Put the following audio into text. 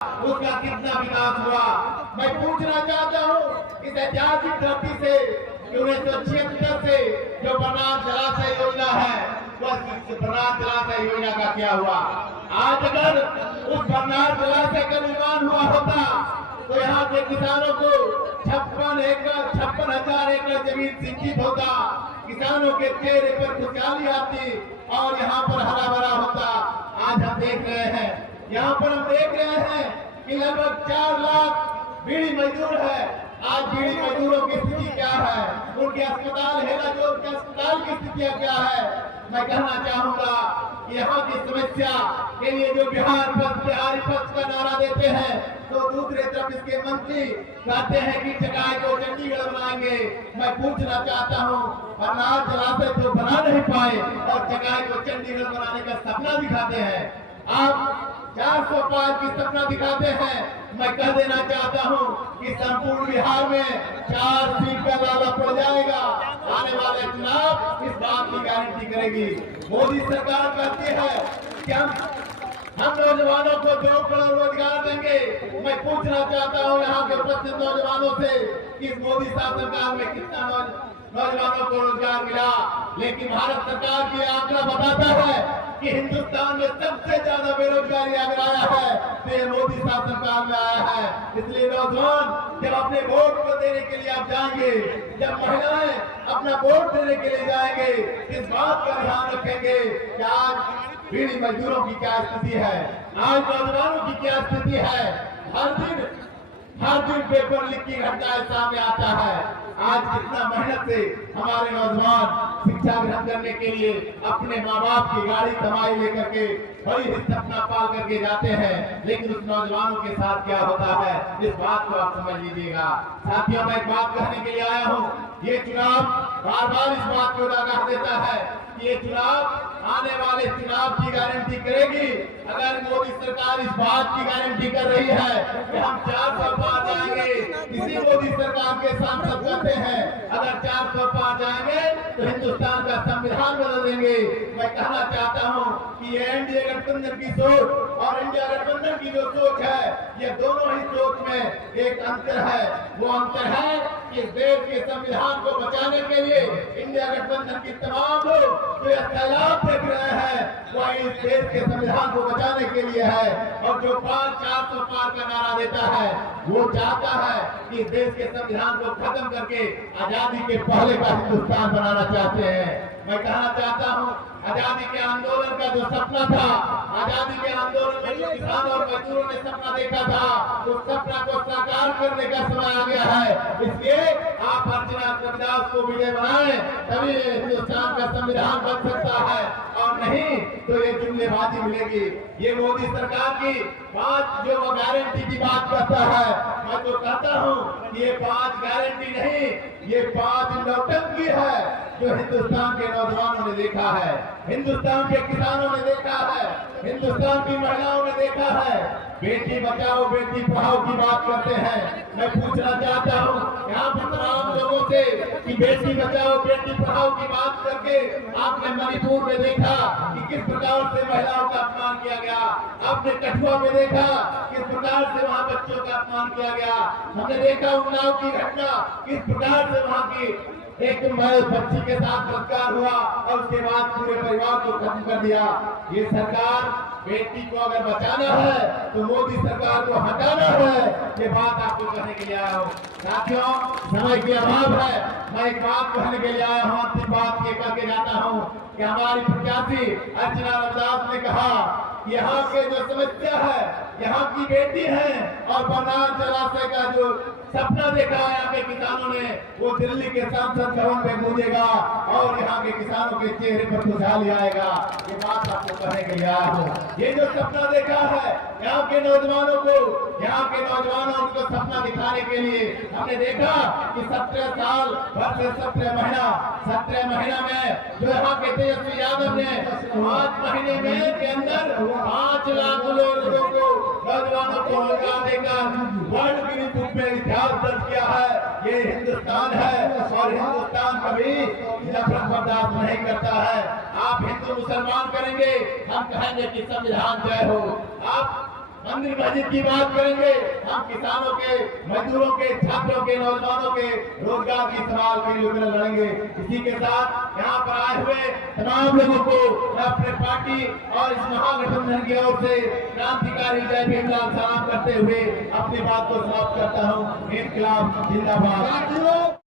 उसका कितना विकास हुआ। मैं पूछना चाहता हूँ इस ऐतिहासिक धरती से 1976 से जो बरनार जलाशय योजना है, बस बरनार जलाशय योजना का क्या हुआ। आज अगर उस बरनार जलाशय का निर्माण हुआ होता तो यहाँ के किसानों को 56,000 एकड़ जमीन सिंचित होता, किसानों के चेहरे पर खुशहाली आती और यहाँ पर हरा भरा होता। आज हम देख रहे हैं, यहाँ पर हम देख रहे हैं कि लगभग 4 लाख बीड़ी मजदूर है। आज बीड़ी मजदूरों की स्थिति क्या है, उनके अस्पताल हेलाजोर के अस्पताल की स्थितियां क्या है। मैं कहना चाहूंगा यहाँ की समस्या के लिए जो बिहारी पक्ष का नारा देते हैं, तो दूसरे तरफ इसके मंत्री कहते हैं कि चकाई को चंडीगढ़ बनाएंगे। मैं पूछना चाहता हूँ, बरनार जलाशय तो बना नहीं पाए और चकाई को चंडीगढ़ बनाने का सपना दिखाते हैं। आप 400 पार की सपना दिखाते हैं। मैं कह देना चाहता हूं कि संपूर्ण बिहार में 4 सीट का लाला पड़ जाएगा। आने वाले चुनाव इस बात की गारंटी करेगी। मोदी सरकार कहती है कि हम नौजवानों को 2 करोड़ रोजगार देंगे। मैं पूछना चाहता हूं यहाँ के उपस्थित नौजवानों से कि इस मोदी सरकार में कितना नौजवानों को रोजगार मिला। लेकिन भारत सरकार की आंकड़ा बताता है कि हिंदुस्तान में सबसे ज्यादा बेरोजगारी अगर आया है तो ये मोदी सरकार में आया है। इसलिए नौजवान जब अपने वोट को देने के लिए आप जाएंगे, जब महिलाएं अपना वोट देने के लिए जाएंगे, इस बात का ध्यान रखेंगे कि आज बीड़ी मजदूरों की क्या स्थिति है, आज नौजवानों की क्या स्थिति है। हर दिन पेपर लीक की घटनाएं सामने आता है। आज कितना मेहनत से हमारे नौजवान शिक्षा ग्रहण करने के लिए अपने माँ बाप की गाड़ी कमाई लेकर के बड़ी सपना पाल करके जाते हैं, लेकिन उस नौजवानों के साथ क्या होता है, इस बात को आप समझ लीजिएगा। साथियों, मैं एक बात कहने के लिए आया हूँ, ये चुनाव बार बार इस बात को उजागर देता है कि ये चुनाव आने वाले चुनाव की गारंटी करेगी। अगर मोदी सरकार इस बात की गारंटी कर रही है कि हम 400 पार जाएंगे, किसी मोदी सरकार के सांसद कहते हैं अगर 400 पार जाएंगे तो हिंदुस्तान का संविधान बदल देंगे। मैं कहना चाहता हूं कि ये एनडीए गठबंधन की सोच और इंडिया गठबंधन की जो सोच है, ये दोनों ही सोच में एक अंतर है। वो अंतर है कि देश के संविधान को बचाने के लिए इंडिया गठबंधन की तमाम लोग जो सैलाब देख रहे हैं, वो इस देश के संविधान को बचाने के लिए है। और जो 400 पार का नारा देता है, वो चाहता है कि इस देश के संविधान को खत्म करके आजादी के पहले का हिंदुस्तान बनाना चाहते हैं। मैं कहना चाहता हूँ, आजादी के आंदोलन का जो सपना था, आजादी के आंदोलन में जो किसान और मजदूरों ने सपना देखा था, उस सपना को साकार करने का समय आ गया है। इसलिए आप अर्चना रविदास को विजय बनाएं, तभी हिंदुस्तान का संविधान बन सकता है, और नहीं तो ये जुमलेबाजी मिलेगी। ये मोदी सरकार की 5 जो वो गारंटी की बात करता है, मैं तो कहता हूँ ये 5 गारंटी नहीं, ये 5 नौटंकी है जो हिंदुस्तान के नौजवानों ने देखा है, हिंदुस्तान के किसानों ने देखा है, हिंदुस्तान की महिलाओं ने देखा है। बेटी बचाओ बेटी पढ़ाओ की बात करते हैं। मैं पूछना चाहता हूँ यहाँ पर तमाम लोगों से कि बेटी बचाओ बेटी पढ़ाओ की बात करके आपने मणिपुर में देखा कि किस प्रकार से महिलाओं का अपमान किया गया, आपने कठुआ में देखा किस प्रकार से वहाँ बच्चों का अपमान किया गया, हमने देखा उन्नाव की घटना किस प्रकार से वहाँ की एक बच्ची के साथ बलात्कार हुआ और उसके बाद पूरे परिवार को खत्म कर दिया। ये सरकार बेटी को अगर बचाना है तो मोदी सरकार को हटाना है, ये बात आपको कहने के लिए आया हूँ। साथियों, समय के अभाव है, मैं एक बात कहने के लिए आया हूँ, अंतिम बात ये करके जाता हूँ कि हमारी प्रत्याशी अर्चना रविदास ने कहा यहाँ के जो समस्या है, यहाँ की बेटी है और बरनार जलाशय का जो सपना देखा है यहाँ के किसानों ने, वो दिल्ली के संसद भवन में गूंजेगा और यहाँ के किसानों के चेहरे पर खुशहाली आएगा। ये बात आपको कहने के लिए आया हूँ। ये जो सपना देखा है यहाँ के नौजवानों को, यहाँ के नौजवानों को सपना दिखाने के लिए हमने देखा कि 17 साल भर से 17 महीना में जो यहाँ के तेजस्वी यादव ने 5 महीने में के अंदर 5 लाख लोगों को, नौजवानों को रोजगार देकर वर्ल्ड गिनीज बुक में इतिहास दर्ज किया है। ये हिंदुस्तान है और हिंदुस्तान कभी नफरत बर्दाश्त नहीं करता है। आप हिंदू मुसलमान करेंगे, हम कहेंगे कि संविधान जय हो। आप मंदिर मस्जिद की बात करेंगे, हम किसानों के, मजदूरों के, छात्रों के, नौजवानों के रोजगार की सवाल के लिए लड़ेंगे। इसी के साथ यहाँ पर आए हुए तमाम लोगों को मैं अपने पार्टी और इस महागठबंधन की ओर से क्रांतिकारी जय भीमलाल सलाम करते हुए अपनी बात को समाप्त करता हूँ। इनकलाब जिंदाबाद।